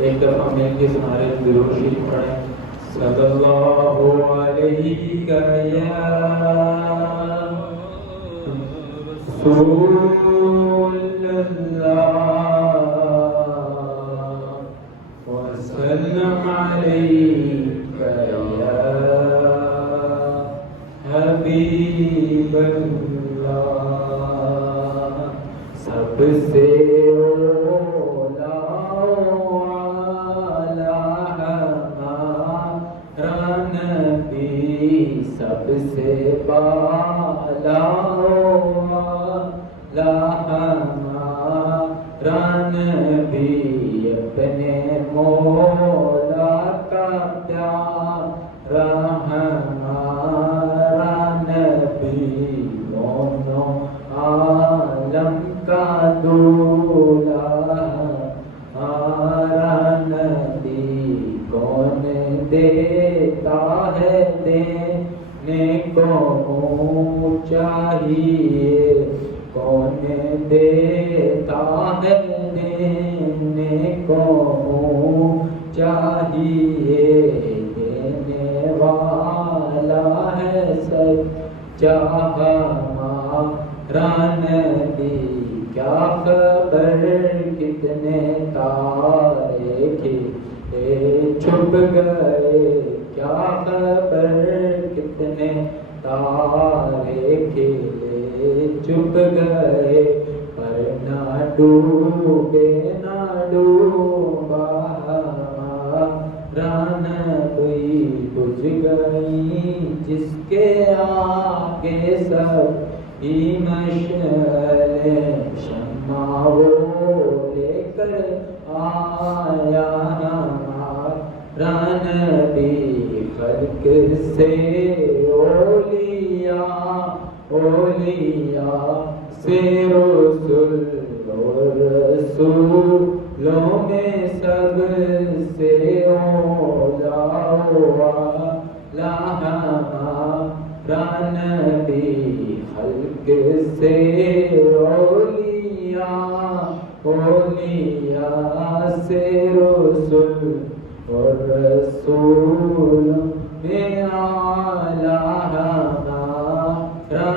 ایک دفعہ مل کے سارے درود شریف پڑھیں. صلی اللہ علیہ یا رسول اللہ وسلم علیک یا حبیب اللہ. سب سے سب سے بالا ہمارا نبی اپنے مولا کا پیارا ہمارا نبی دونوں عالم کا دولا ہمارا نبی. کون دیتا ہے دینے کو چاہیے, کون دیتا ہے دینے کو چاہیے. دینے والا ہے سچا ہمارا نبی. کیا خبر کتنے تارے کھلے چھپ گئے, کیا خبر کتنے تارے کھلے چھپ گئے. پر نہ ڈوبے نہ ڈوبا ہمارا نبی. بجھ گئی جس کے آگے سب ہی مشعلیں, شمع وہ لے کر آیا ہمارا نبی. خلق سے اولیاء سے رسول, اور رسولوں میں سب سے اولیاء والا ہمارا نبی. خلق سے اولیاء سے رسول, اور رسول میں اعلیٰ ہمارا